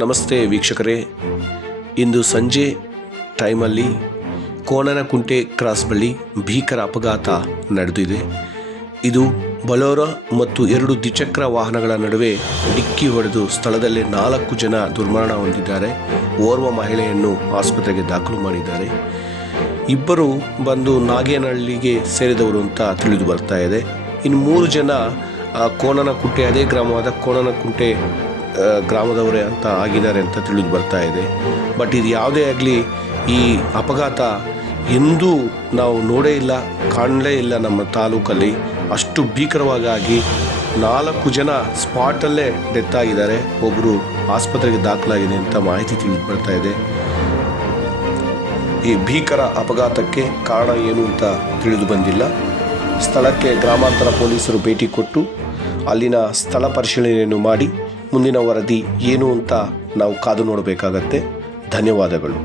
ನಮಸ್ತೆ ವೀಕ್ಷಕರೇ, ಇಂದು ಸಂಜೆ ಟೈಮಲ್ಲಿ ಕೋಣನಕುಂಟೆ ಕ್ರಾಸ್ ಬಳಿ ಭೀಕರ ಅಪಘಾತ ನಡೆದಿದೆ. ಇದು ಬೊಲೊರೋ ಮತ್ತು 2 ದ್ವಿಚಕ್ರ ವಾಹನಗಳ ನಡುವೆ ಡಿಕ್ಕಿ ಹೊಡೆದು ಸ್ಥಳದಲ್ಲೇ 4 ಜನ ದುರ್ಮರಣ ಹೊಂದಿದ್ದಾರೆ. ಓರ್ವ ಮಹಿಳೆಯನ್ನು ಆಸ್ಪತ್ರೆಗೆ ದಾಖಲು ಮಾಡಿದ್ದಾರೆ. ಇಬ್ಬರು ಬಂದು ನಾಗೇನಹಳ್ಳಿಗೆ ಸೇರಿದವರು ಅಂತ ತಿಳಿದು ಬರ್ತಾ ಇದೆ. ಇನ್ನು 3 ಜನ ಕೋಣನಕುಂಟೆ, ಅದೇ ಗ್ರಾಮವಾದ ಕೋಣನಕುಂಟೆ ಗ್ರಾಮದವರೇ ಅಂತ ಆಗಿದ್ದಾರೆ ಅಂತ ತಿಳಿದು ಬರ್ತಾ ಇದೆ. ಬಟ್ ಇದು ಯಾವುದೇ ಆಗಲಿ, ಈ ಅಪಘಾತ ಎಂದೂ ನಾವು ನೋಡೇ ಇಲ್ಲ, ಕಾಣಲೇ ಇಲ್ಲ ನಮ್ಮ ತಾಲೂಕಲ್ಲಿ. ಅಷ್ಟು ಭೀಕರವಾಗಿ 4 ಜನ ಸ್ಪಾಟಲ್ಲೇ ಡೆತ್ ಆಗಿದ್ದಾರೆ. ಒಬ್ಬರು ಆಸ್ಪತ್ರೆಗೆ ದಾಖಲಾಗಿದೆ ಅಂತ ಮಾಹಿತಿ ತಿಳಿದು ಬರ್ತಾ ಇದೆ. ಈ ಭೀಕರ ಅಪಘಾತಕ್ಕೆ ಕಾರಣ ಏನು ಅಂತ ತಿಳಿದು ಬಂದಿಲ್ಲ. ಸ್ಥಳಕ್ಕೆ ಗ್ರಾಮಾಂತರ ಪೊಲೀಸರು ಭೇಟಿ ಕೊಟ್ಟು ಅಲ್ಲಿನ ಸ್ಥಳ ಪರಿಶೀಲನೆಯನ್ನು ಮಾಡಿ ಮುಂದಿನ ವರದಿ ಏನು ಅಂತ ನಾವು ಕಾದು ನೋಡಬೇಕಾಗತ್ತೆ. ಧನ್ಯವಾದಗಳು.